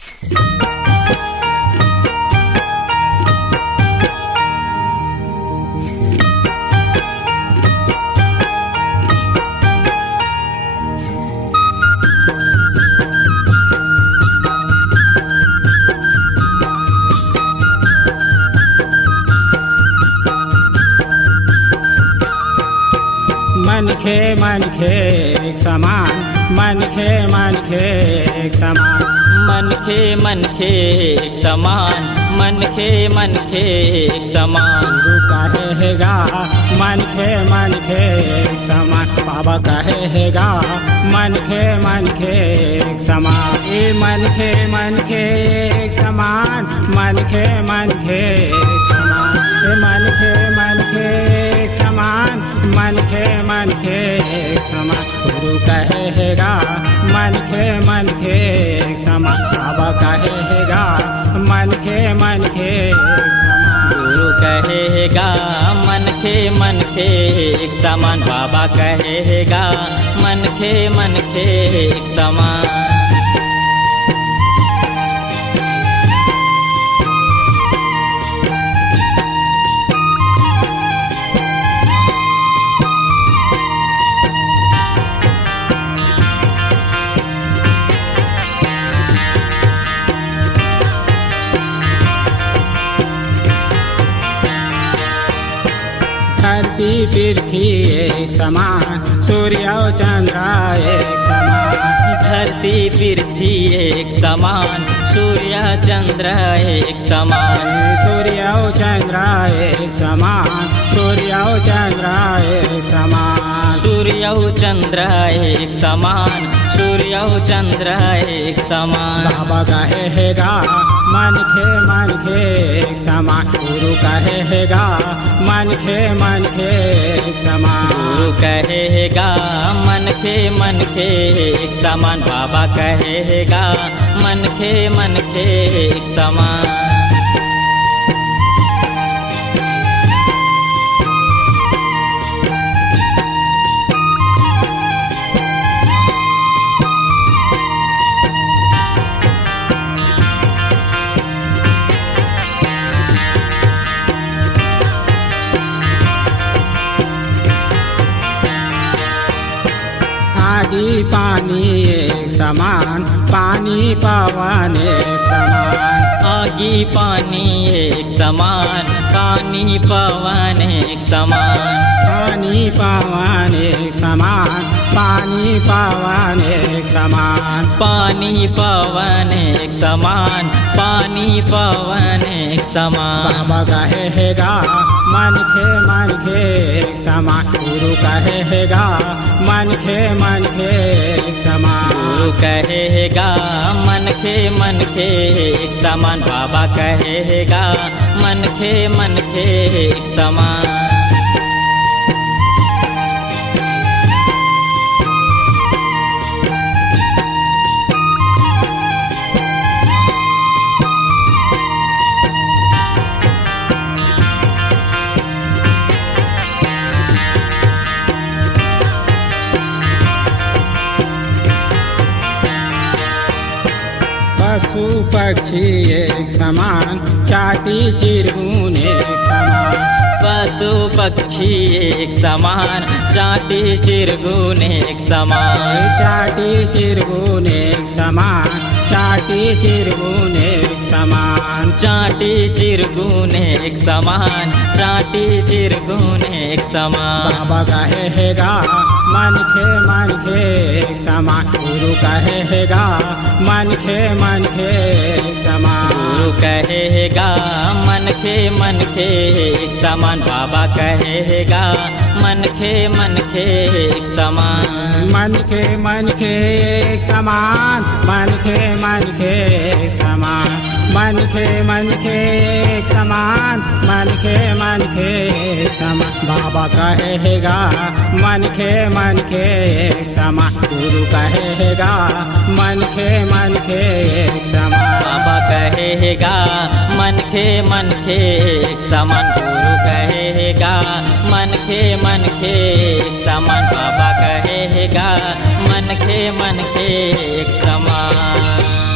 मनखे मनखे एक समान, मनखे मनखे एक समान, मनखे मनखे एक समान, मनखे मनखे एक समान। गुरु कहेगा मनखे मनखे एक समान, बाबा कहेगा मनखे मनखे एक समान। ये मनखे मनखे एक समान, मनखे मनखे एक समान, ये मनखे मनखे एक समान, मनखे मनखे एक समान। गुरु कहेगा मनखे मनखे एक समान, बाबा कहेगा मनखे मनखे एक समान। गुरु कहेगा मनखे मनखे एक समान, बाबा कहेगा मनखे मनखे एक समान। धरती पृथ्वी एक समान, सूर्य और चंद्र एक समान। धरती पृथ्वी एक समान, सूर्य चंद्र एक समान। सूर्य और चंद्र एक समान, सूर्य और चंद्र एक समान। सूर्य और चंद्र एक समान, सूर्य और चंद्र एक समान। बाबा कहेगा मनखे मनखे एक समान, गुरु कहेगा मनखे मनखे एक समान। गुरु कहेगा मनखे मनखे एक समान, बाबा कहेगा मनखे मनखे एक समान। आदि पानी एक समान, पानी पवन एक समान। आगी पानी एक समान, पानी पवन एक समान। पानी पवन एक समान, पानी पवन एक समान। पानी पवन एक समान, पानी पवन एक समान। बाबा कहेगा मनखे मनखे एक समान, गुरु कहेगा मनखे मनखे एक समान। गुरु कहेगा मनखे मनखे एक समान, बाबा कहेगा मनखे मनखे एक समान। पशु पक्षी एक समान, चाटी चिरगुन एक समान। पशु पक्षी एक समान, चाटी चिरगुन एक समान। चाटी चिरगुन एक समान, चाटी चिरगुन एक समान। चाटी चिरगुन एक समान, चाटी चिरगुन एक समान। बाबा कहेगा मनखे मनखे एक समान, गुरु कहेगा मनखे मनखे एक समान। गुरु कहेगा मनखे मनखे एक समान, बाबा कहेगा मनखे मनखे एक समान। मनखे मनखे एक समान, मनखे मनखे एक समान। मनखे मनखे एक समान, मनखे मनखे एक समान। बाबा कहेगा मनखे मनखे एक समान, गुरु कहेगा मनखे मनखे एक समान। बाबा कहेगा मनखे मनखे एक समान, गुरु कहेगा मनखे मनखे एक समान। बाबा कहेगा मनखे मनखे एक समान।